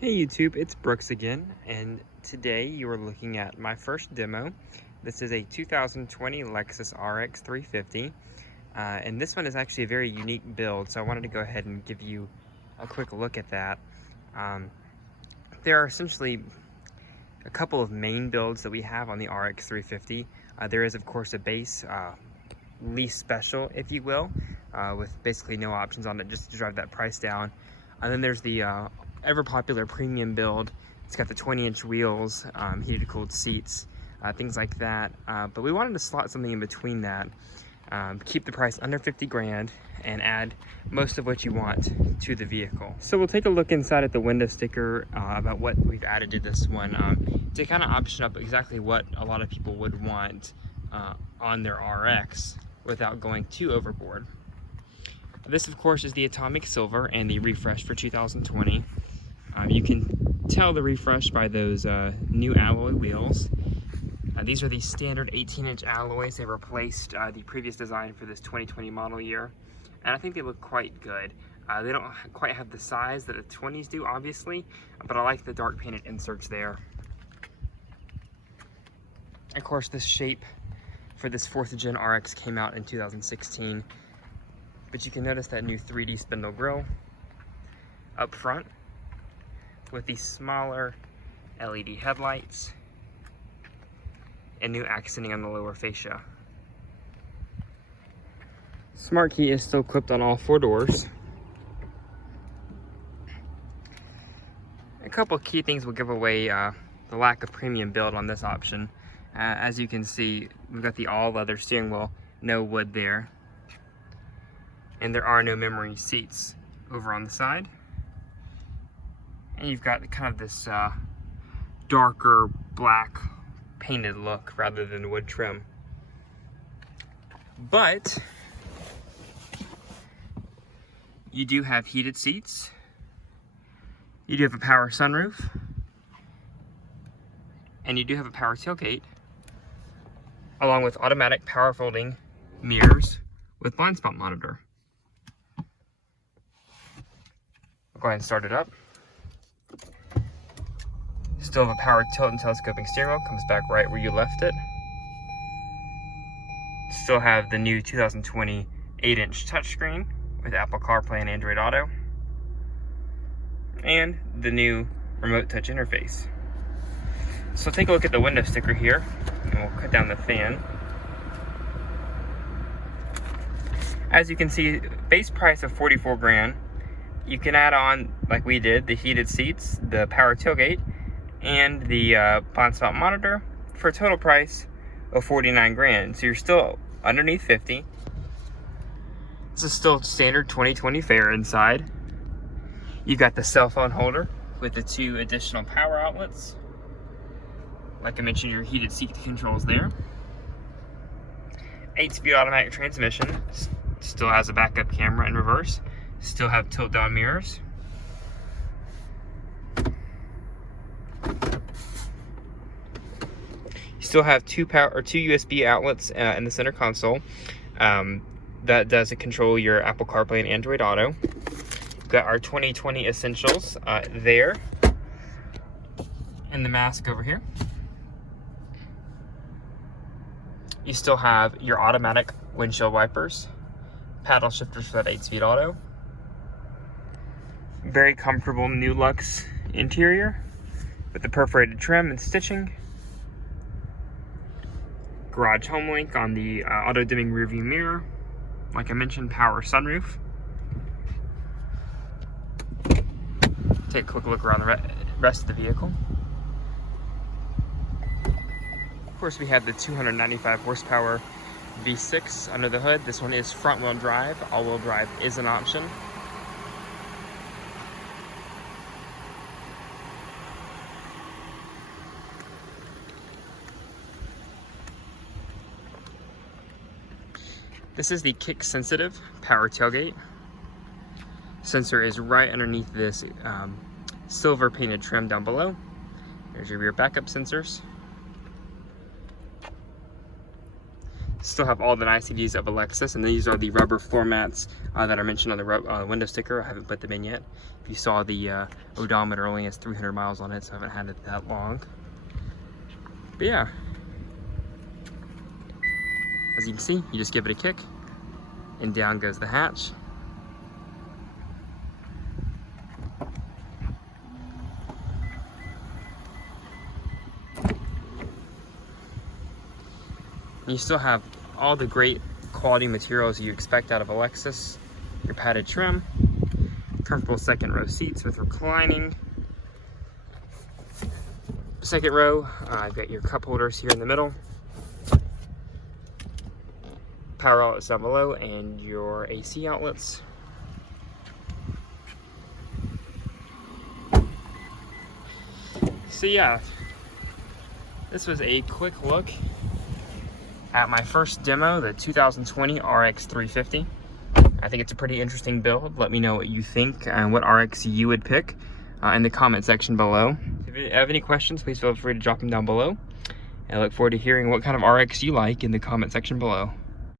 Hey YouTube, it's Brooks again, and today you are looking at my first demo. This is a 2020 Lexus RX 350, and this one is actually a very unique build, so I wanted to go ahead and give you a quick look at that. There are essentially a couple of main builds that we have on the RX 350. There is, of course, a base lease special, if you will, with basically no options on it, just to drive that price down. And then there's the ever popular premium build. It's got the 20-inch wheels, heated cooled seats, things like that. But we wanted to slot something in between that, keep the price under 50 grand and add most of what you want to the vehicle. So we'll take a look inside at the window sticker about what we've added to this one to kind of option up exactly what a lot of people would want on their RX without going too overboard. This, of course, is the Atomic Silver and the refresh for 2020. You can tell the refresh by those new alloy wheels. These are the standard 18-inch alloys. They replaced the previous design for this 2020 model year, and I think they look quite good. They don't quite have the size that the 20s do, obviously, but I like the dark painted inserts there. Of course, this shape for this 4th gen RX came out in 2016, but you can notice that new 3D spindle grille up front with the smaller LED headlights and new accenting on the lower fascia. Smart key is still clipped on all 4 doors. A couple key things will give away the lack of premium build on this option. As you can see, we've got the all leather steering wheel, no wood there, and there are no memory seats over on the side. And you've got kind of this darker black painted look rather than wood trim. But you do have heated seats. You do have a power sunroof. And you do have a power tailgate, along with automatic power folding mirrors with blind spot monitor. I'll go ahead and start it up. Still have a power tilt and telescoping steering wheel, comes back right where you left it. Still have the new 2020 8-inch touchscreen with Apple CarPlay and Android Auto. And the new remote touch interface. So take a look at the window sticker here, and we'll cut down the fan. As you can see, base price of 44 grand. You can add on, like we did, the heated seats, the power tailgate, and the blind spot monitor for a total price of 49 grand. So you're still underneath 50. This is still standard 2020 fare inside. You've got the cell phone holder with the 2 additional power outlets. Like I mentioned, your heated seat controls there. 8-speed automatic transmission. Still has a backup camera in reverse. Still have tilt down mirrors. You still have 2 USB outlets in the center console. That does control your Apple CarPlay and Android Auto. We've got our 2020 essentials there, and the mask over here. You still have your automatic windshield wipers, paddle shifters for that 8-speed auto. Very comfortable new luxe interior with the perforated trim and stitching. Garage home link on the auto dimming rearview mirror. Like I mentioned, power sunroof. Take a quick look around the rest of the vehicle. Of course, we have the 295 horsepower V6 under the hood. This one is front wheel drive. All wheel drive is an option. This is the kick sensitive power tailgate. Sensor is right underneath this silver painted trim down below. There's your rear backup sensors. Still have all the niceties of a Lexus, and these are the rubber floor mats that are mentioned on the window sticker. I haven't put them in yet. If you saw, the odometer only has 300 miles on it, so I haven't had it that long. But yeah, as you can see, you just give it a kick, and down goes the hatch. And you still have all the great quality materials you expect out of a Lexus. Your padded trim, comfortable second row seats with reclining. Second row, I've got your cup holders here in the middle, power outlets down below, and your AC outlets. So yeah, this was a quick look at my first demo, the 2020 RX 350. I think it's a pretty interesting build. Let me know what you think and what RX you would pick in the comment section below. If you have any questions, please feel free to drop them down below. I look forward to hearing what kind of RX you like in the comment section below.